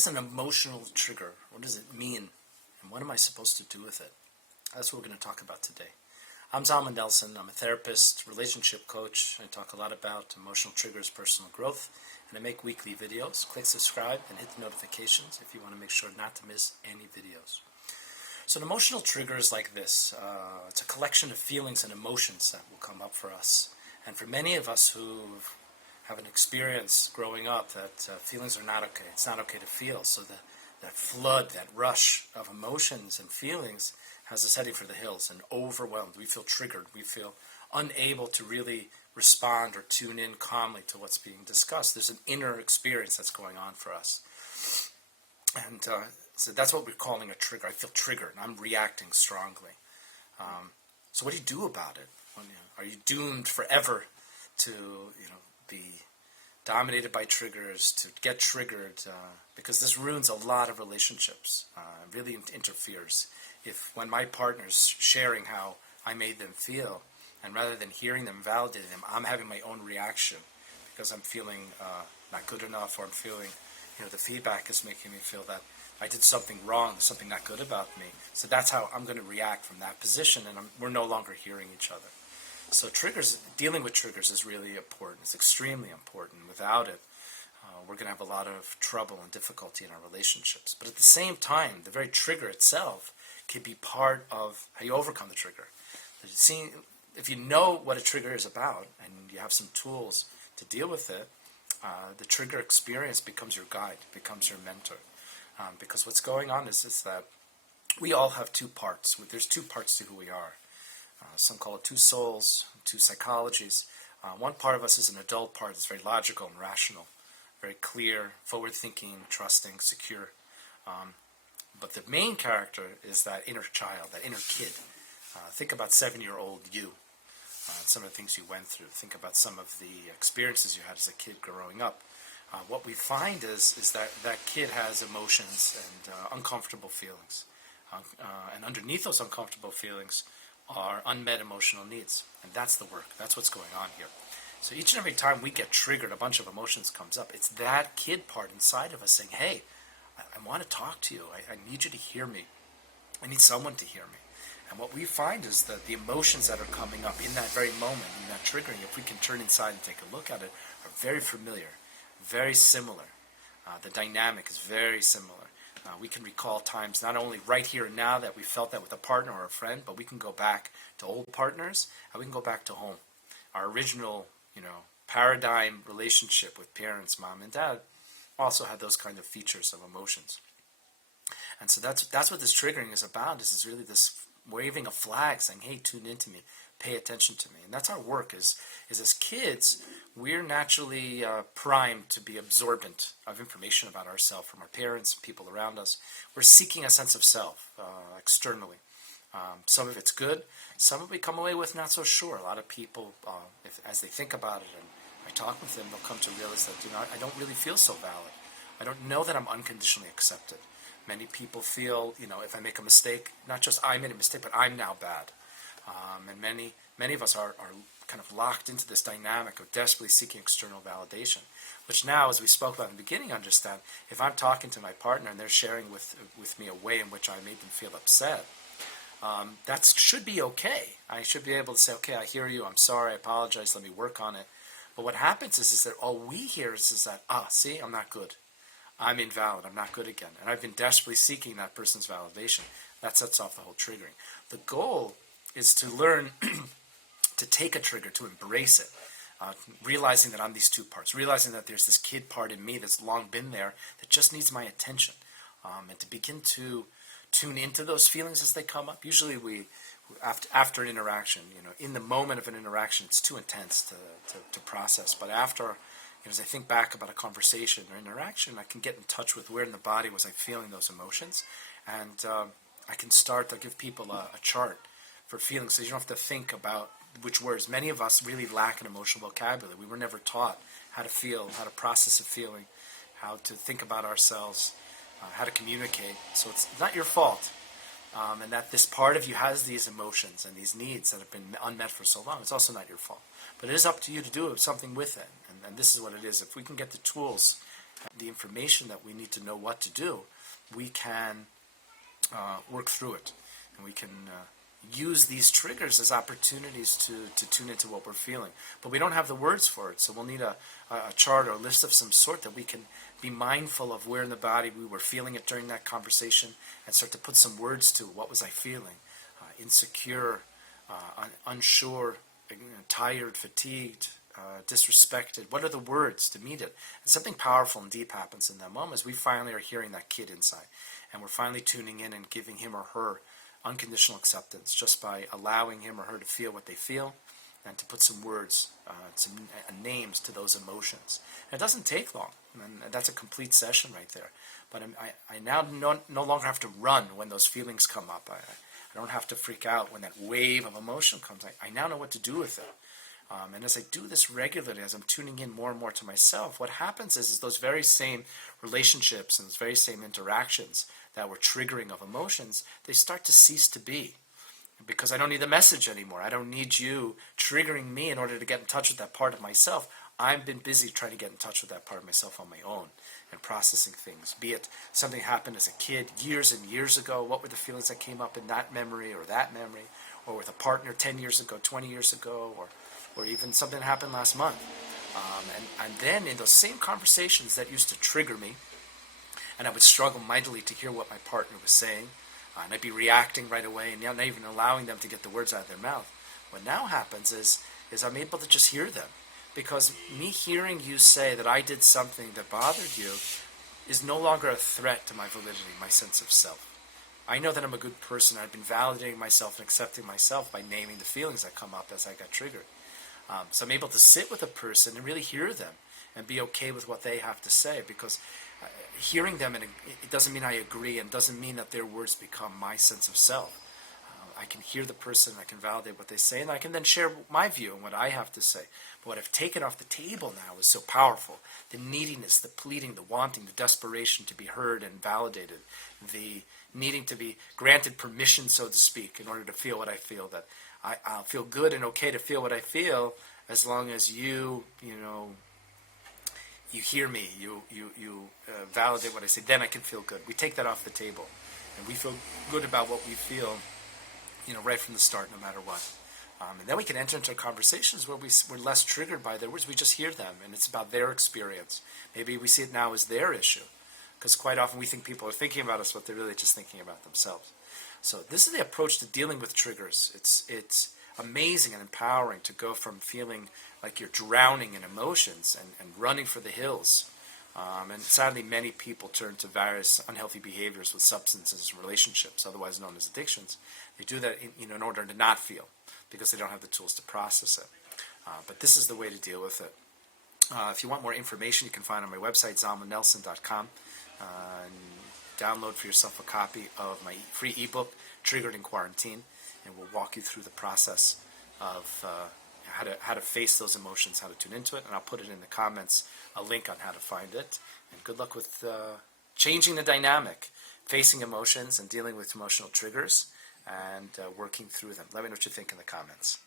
is an emotional trigger? What does it mean? And what am I supposed to do with it? That's what we're going to talk about today. I'm Zalman Nelson. I'm a therapist, relationship coach. I talk a lot about emotional triggers, personal growth, and I make weekly videos. Click subscribe and hit the notifications if you want to make sure not to miss any videos. So an emotional trigger is like this. It's a collection of feelings and emotions that will come up for us. And for many of us who have an experience growing up that feelings are not okay. It's not okay to feel. So that flood, that rush of emotions and feelings has us heading for the hills and overwhelmed. We feel triggered. We feel unable to really respond or tune in calmly to what's being discussed. There's an inner experience that's going on for us. And so that's what we're calling a trigger. I feel triggered. I'm reacting strongly. So what do you do about it? Are you doomed forever to be dominated by triggers, to get triggered? Because this ruins a lot of relationships. Really interferes. If when my partner's sharing how I made them feel, and rather than hearing them, validating them, I'm having my own reaction because I'm feeling not good enough, or I'm feeling, the feedback is making me feel that I did something wrong, something not good about me. So that's how I'm going to react from that position, and we're no longer hearing each other. So dealing with triggers is really important. It's extremely important. Without it, we're going to have a lot of trouble and difficulty in our relationships. But at the same time, the very trigger itself can be part of how you overcome the trigger. If you know what a trigger is about and you have some tools to deal with it, the trigger experience becomes your guide, becomes your mentor. Because what's going on is that we all have two parts. There's two parts to who we are. Some call it two souls, two psychologies. One part of us is an adult part that's very logical and rational, very clear, forward-thinking, trusting, secure. But the main character is that inner child, that inner kid. Think about 7-year-old you, some of the things you went through. Think about some of the experiences you had as a kid growing up. What we find is that kid has emotions and uncomfortable feelings. And underneath those uncomfortable feelings are unmet emotional needs. And that's the work. That's what's going on here. So each and every time we get triggered, a bunch of emotions comes up. It's that kid part inside of us saying, hey, I want to talk to you. I need you to hear me. I need someone to hear me. And what we find is that the emotions that are coming up in that very moment, in that triggering, if we can turn inside and take a look at it, are very familiar, very similar. The dynamic is very similar. We can recall times not only right here and now that we felt that with a partner or a friend, but we can go back to old partners, and we can go back to home. Our original, paradigm relationship with parents, mom and dad, also had those kind of features of emotions. And so that's what this triggering is about. Is really this waving a flag saying, hey, tune into me, pay attention to me. And that's our work is as kids, we're naturally primed to be absorbent of information about ourselves from our parents, people around us. We're seeking a sense of self externally. Some of it's good. Some of it we come away with not so sure. A lot of people, as they think about it and I talk with them, they'll come to realize that I don't really feel so valid. I don't know that I'm unconditionally accepted. Many people feel, if I make a mistake, not just I made a mistake, but I'm now bad. And many of us are kind of locked into this dynamic of desperately seeking external validation, which now, as we spoke about in the beginning, understand, if I'm talking to my partner and they're sharing with me a way in which I made them feel upset, that should be okay. I should be able to say, okay, I hear you, I'm sorry, I apologize, let me work on it. But what happens is that all we hear is that, see, I'm not good. I'm invalid. I'm not good again. And I've been desperately seeking that person's validation. That sets off the whole triggering. The goal is to learn to take a trigger, to embrace it, realizing that I'm these two parts, realizing that there's this kid part in me that's long been there that just needs my attention, and to begin to tune into those feelings as they come up. Usually after an interaction, in the moment of an interaction, it's too intense to process. But after, as I think back about a conversation or interaction, I can get in touch with where in the body was I feeling those emotions. And I can start to give people a chart for feelings, so you don't have to think about which words. Many of us really lack an emotional vocabulary. We were never taught how to feel, how to process a feeling, how to think about ourselves, how to communicate. So it's not your fault. And that this part of you has these emotions and these needs that have been unmet for so long. It's also not your fault. But it is up to you to do something with it. And this is what it is. If we can get the tools the information that we need to know what to do, we can work through it. And we can use these triggers as opportunities to tune into what we're feeling. But we don't have the words for it, so we'll need a chart or a list of some sort that we can be mindful of where in the body we were feeling it during that conversation and start to put some words to what was I feeling. Insecure, unsure, tired, fatigued, disrespected. What are the words to meet it? And something powerful and deep happens in that moment as we finally are hearing that kid inside. And we're finally tuning in and giving him or her unconditional acceptance just by allowing him or her to feel what they feel and to put some words, some names to those emotions. And it doesn't take long. And that's a complete session right there. But I now no longer have to run when those feelings come up. I don't have to freak out when that wave of emotion comes. I now know what to do with it. And as I do this regularly, as I'm tuning in more and more to myself, what happens is those very same relationships and those very same interactions that were triggering of emotions, they start to cease to be. Because I don't need the message anymore. I don't need you triggering me in order to get in touch with that part of myself. I've been busy trying to get in touch with that part of myself on my own and processing things. Be it something happened as a kid years and years ago, what were the feelings that came up in that memory, or with a partner 10 years ago, 20 years ago, or even something that happened last month. And then in those same conversations that used to trigger me, and I would struggle mightily to hear what my partner was saying, and I'd be reacting right away and not even allowing them to get the words out of their mouth. What now happens is I'm able to just hear them. Because me hearing you say that I did something that bothered you is no longer a threat to my validity, my sense of self. I know that I'm a good person. I've been validating myself and accepting myself by naming the feelings that come up as I got triggered. So I'm able to sit with a person and really hear them and be okay with what they have to say, because hearing them, and it doesn't mean I agree, and doesn't mean that their words become my sense of self. I can hear the person, I can validate what they say, and I can then share my view and what I have to say. But what I've taken off the table now is so powerful. The neediness, the pleading, the wanting, the desperation to be heard and validated, the needing to be granted permission, so to speak, in order to feel what I feel, that I'll feel good and okay to feel what I feel as long as you hear me, you validate what I say, then I can feel good. We take that off the table, and we feel good about what we feel, right from the start, no matter what. And then we can enter into conversations where we're less triggered by their words. We just hear them, and it's about their experience. Maybe we see it now as their issue, because quite often we think people are thinking about us, but they're really just thinking about themselves. So this is the approach to dealing with triggers. It's amazing and empowering to go from feeling like you're drowning in emotions and running for the hills. And sadly, many people turn to various unhealthy behaviors with substances and relationships, otherwise known as addictions. They do that in order to not feel, because they don't have the tools to process it. But this is the way to deal with it. If you want more information, you can find on my website, zalmannelson.com. And download for yourself a copy of my free ebook, Triggered in Quarantine, and we'll walk you through the process of how to face those emotions, how to tune into it, and I'll put it in the comments, a link on how to find it. And good luck with changing the dynamic, facing emotions and dealing with emotional triggers, and working through them. Let me know what you think in the comments.